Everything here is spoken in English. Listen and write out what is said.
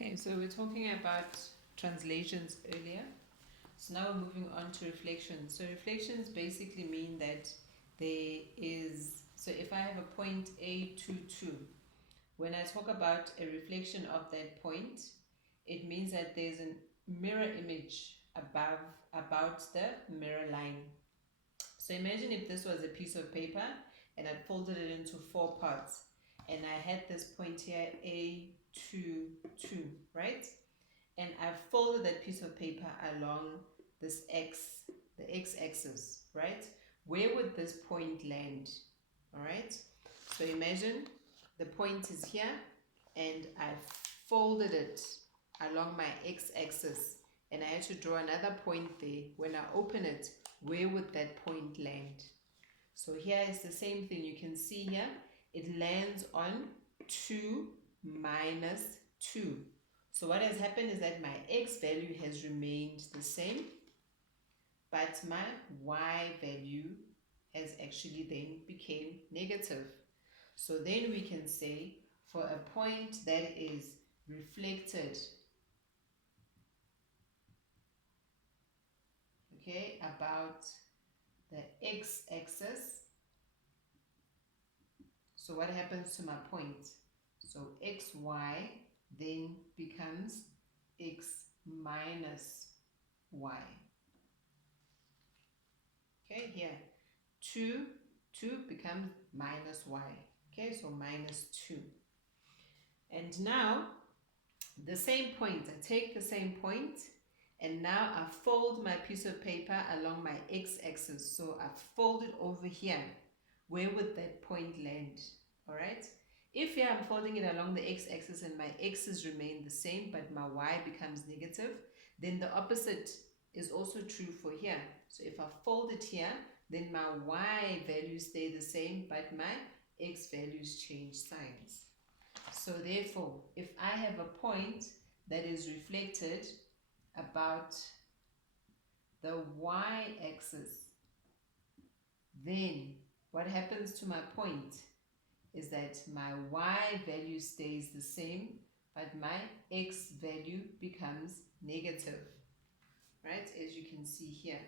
Okay, so we're talking about translations earlier. So now we're moving on to reflections. So reflections basically mean that there is, so if I have a point A, 2, 2, when I talk about a reflection of that point, it means that there's a mirror image about the mirror line. So imagine if this was a piece of paper and I folded it into 4 parts and I had this point here, A, 2, 2, right? And I've folded that piece of paper along this the x-axis, right? Where would this point land? All right, so imagine the point is here and I've folded it along my x-axis and I had to draw another point there. When I open it, where would that point land? So here is the same thing. You can see here it lands on 2 minus 2. So what has happened is that my x value has remained the same, but my y value has actually then became negative. So then we can say for a point that is reflected, okay, about the x-axis, so what happens to my point? So xy then becomes x minus y. Okay, here 2 becomes minus y. Okay, so minus 2. And now the same point, I take the same point and now I fold my piece of paper along my x-axis. So I fold it over here. Where would that point land? All right, if here I'm folding it along the x-axis and my x's remain the same but my y becomes negative, then the opposite is also true for here. So if I fold it here, then my y values stay the same but my x values change signs. So therefore, if I have a point that is reflected about the y-axis, then what happens to my point is that my y value stays the same, but my x value becomes negative, right? As you can see here.